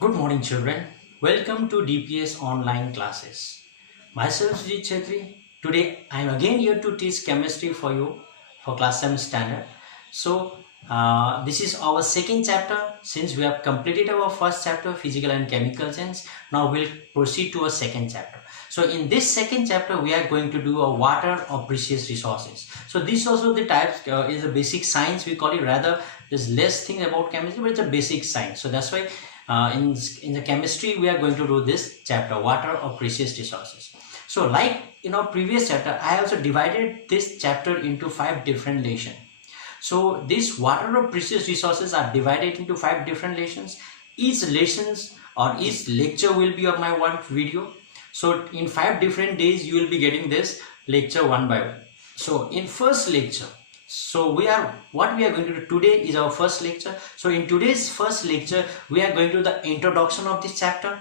Good morning, children. Welcome to DPS online classes. Myself, Sujit Chetri. Today, I am again here to teach chemistry for you for class 7 standard. This is our second chapter. Since we have completed our first chapter, physical and chemical science, now we'll proceed to a second chapter. So, in this second chapter, we are going to do a water or precious resources. So, this also the types is a basic science. We call it rather. There's less thing about chemistry, but it's a basic science. So that's why in the chemistry we are going to do this chapter, water or precious resources. So like in our previous chapter, I also divided this chapter into 5 different lessons. So these water or precious resources are divided into 5 different lessons. Each lessons or each lecture will be of my one video. So in 5 different days you will be getting this lecture one by one. So in first lecture, what we are going to do today is our first lecture. So in today's first lecture, we are going to the introduction of this chapter.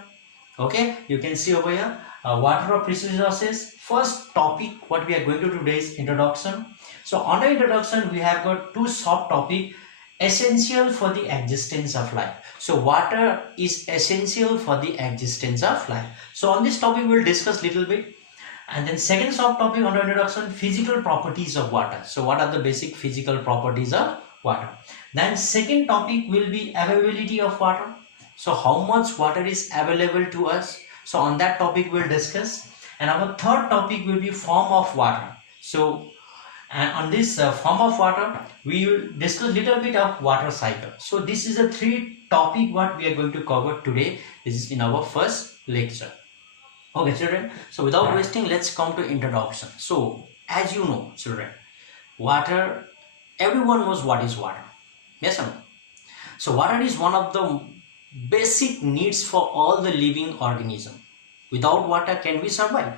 Okay, you can see over here, water or precious resources. First topic, what we are going to do today is introduction. So on the introduction, we have got 2 subtopic, essential for the existence of life. So water is essential for the existence of life. So on this topic, we will discuss little bit. And then second subtopic under introduction, physical properties of water. So what are the basic physical properties of water? Then second topic will be availability of water. So how much water is available to us? So on that topic we'll discuss. And our third topic will be form of water. So and on this form of water, we will discuss little bit of water cycle. So this is a 3 topic what we are going to cover today. This is in our first lecture. Okay, children, so without wasting, let's come to introduction. So as you know, children, water, everyone knows what is water. Yes or no? So water is one of the basic needs for all the living organism. Without water, can we survive?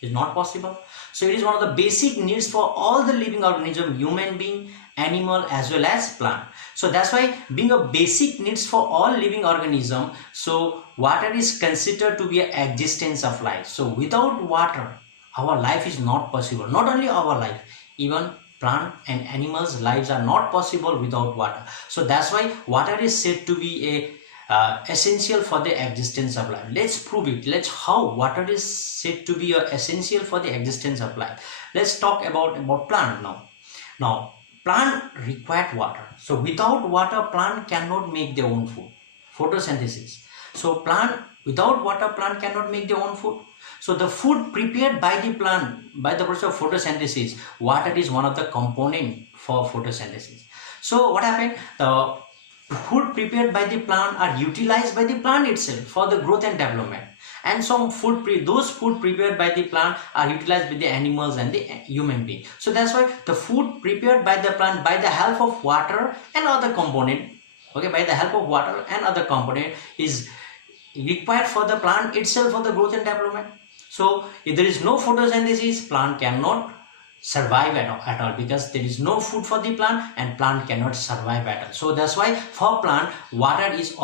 It's not possible. So it is one of the basic needs for all the living organism, human being, animal as well as plant. So that's why being a basic needs for all living organism, so water is considered to be an existence of life. So without water, our life is not possible. Not only our life, even plant and animals' lives are not possible without water. So that's why water is said to be a essential for the existence of life. Let's prove it. Let's how water is said to be essential for the existence of life. Let's talk about plant now. Now plant require water. So without water, plant cannot make their own food. Photosynthesis. So plant without water, plant cannot make their own food. So the food prepared by the plant by the process of photosynthesis, water is one of the component for photosynthesis. So what happened? The food prepared by the plant are utilized by the plant itself for the growth and development, and some those food prepared by the plant are utilized by the animals and the human being. So that's why the food prepared by the plant by the help of water and other component, okay, by the help of water and other component is required for the plant itself for the growth and development. So if there is no photosynthesis, plant cannot survive at all, because there is no food for the plant and plant cannot survive at all. So that's why for plant, water is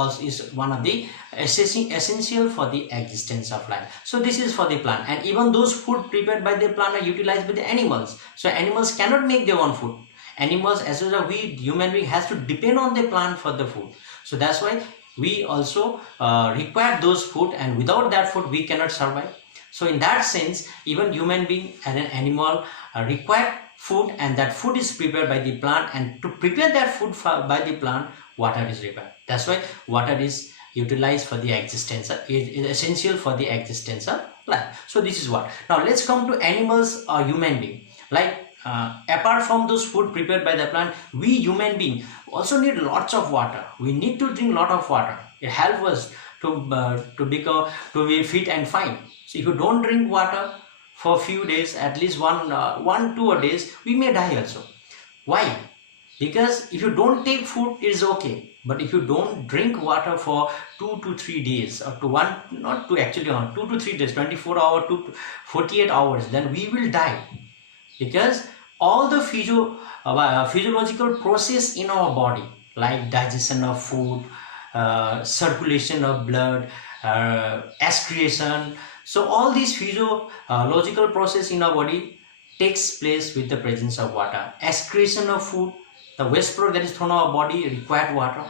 one of the essential for the existence of life. So this is for the plant, and even those food prepared by the plant are utilized by the animals. So animals cannot make their own food. Animals as well as we human being has to depend on the plant for the food. So that's why we also require those food, and without that food we cannot survive. So in that sense, even human being and an animal require food, and that food is prepared by the plant, and to prepare that food by the plant, water is required. That's why water is utilized for the existence, is essential for the existence of life. So this is what. Now let's come to animals or human being. Like apart from those food prepared by the plant, we human being also need lots of water. We need to drink lot of water. It helps us to be fit and fine. So if you don't drink water for a few days, at least 2 days, we may die also. Why? Because if you don't take food, it is okay. But if you don't drink water for 2 to 3 days, or to 2 to 3 days, 24 hours to 48 hours, then we will die. Because all the physiological process in our body, like digestion of food, circulation of blood, excretion, so all these physiological process in our body takes place with the presence of water. Excretion of food, the waste product that is thrown our body required water.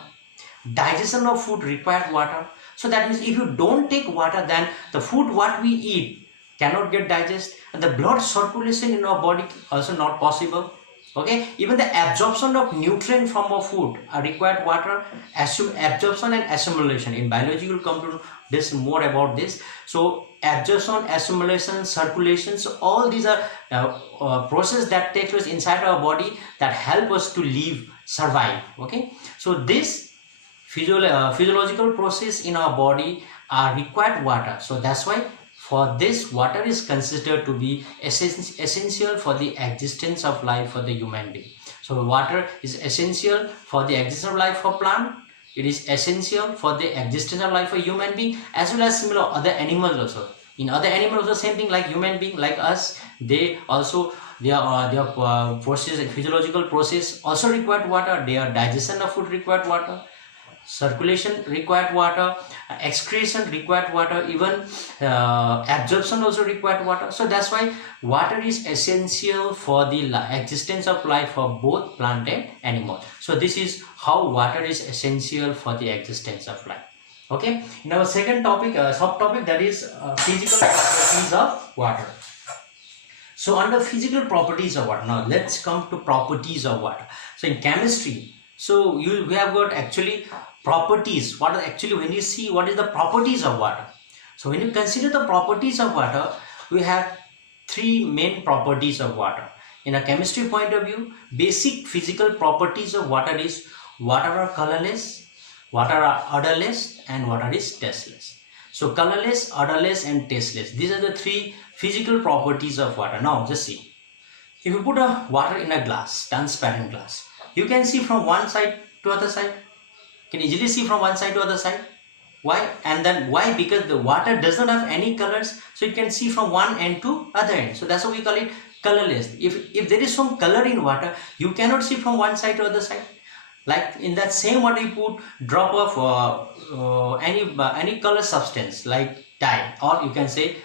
digestion of food require water. So that means if you don't take water, then the food what we eat cannot get digested, and the blood circulation in our body also not possible. Okay, even the absorption of nutrient from our food are required water. Absorption and assimilation in biology will come to this more about this. So absorption, assimilation, circulation, so all these are process that take place inside our body that help us to live, survive. Okay, so this physiological process in our body are required water. So that's why for this, water is considered to be essential for the existence of life for the human being. So water is essential for the existence of life for plant. It is essential for the existence of life for human being, as well as similar other animals also. In other animals also same thing, like human being, like us, they also their process, physiological process also required water. Their digestion of food required water. Circulation required water, excretion required water, even absorption also required water. So that's why water is essential for the existence of life for both plant and animal. So this is how water is essential for the existence of life. Okay, in our second topic, subtopic, that is physical properties of water. So under physical properties of water, now let's come to properties of water. So in chemistry, so we have got actually properties. What are actually, when you see what is the properties of water, so when you consider the properties of water, we have three main properties of water. In a chemistry point of view, basic physical properties of water is water are colorless, water are odorless, and water is tasteless. So colorless, odorless, and tasteless, these are the three physical properties of water. Now just see, if you put a water in a glass, transparent glass, you can see from one side to other side. Can easily see from one side to other side. Why? And then why? Because the water does not have any colors, so it can see from one end to other end. So that's why we call it colorless. If there is some color in water, you cannot see from one side to other side. Like in that same water, you put drop of any color substance like dye, or you can say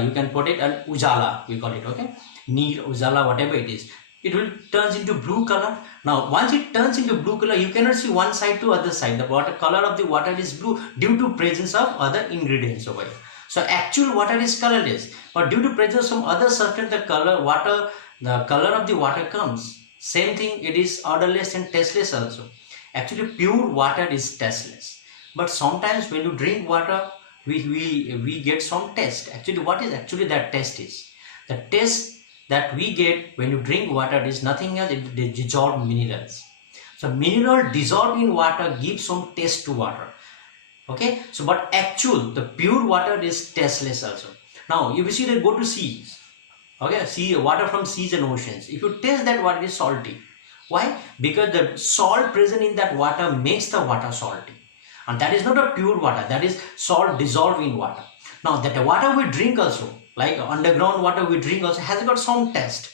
you can put it an ujala, we call it. Okay, neer, ujala, whatever it is. It will turns into blue color. Now once it turns into blue color, you cannot see one side to other side. The water color of the water is blue due to presence of other ingredients over here. So actual water is colorless, but due to presence of some other substance, the color of the water comes. Same thing, it is odorless and tasteless also. Actually pure water is tasteless, but sometimes when you drink water, we get some taste. Actually what is actually that taste is? The taste that we get when you drink water is nothing else, it is dissolved minerals. So mineral dissolved in water gives some taste to water. Okay, so but the pure water is tasteless also. Now if you see that, go to seas. Okay, see water from seas and oceans. If you taste that water, is salty. Why? Because the salt present in that water makes the water salty, and that is not a pure water. That is salt dissolved in water. Now that water we drink also, like underground water we drink also, has got some taste,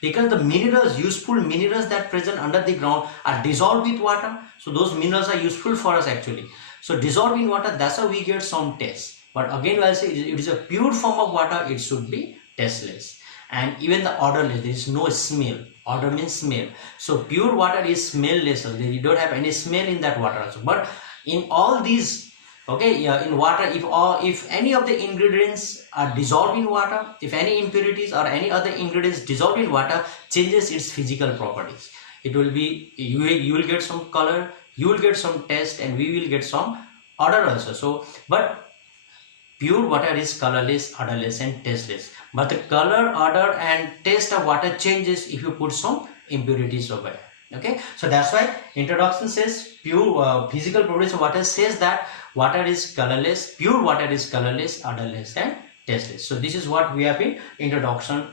because the minerals, useful minerals that present under the ground are dissolved with water. So those minerals are useful for us actually. So dissolved in water, that's how we get some taste. But again, I'll say it is a pure form of water, it should be tasteless. And even the odorless, there is no smell. Odor means smell. So pure water is smellless. You don't have any smell in that water also. But in all these, okay, in water, if any of the ingredients are dissolved in water, if any impurities or any other ingredients dissolved in water, changes its physical properties. It will be, you will get some color, you will get some taste, and we will get some odor also. So but pure water is colorless, odorless, and tasteless. But the color, odor, and taste of water changes if you put some impurities over it. Okay, so that's why introduction says pure physical properties of water says that water is colorless, pure water is colorless, odorless, and tasteless. So this is what we have in introduction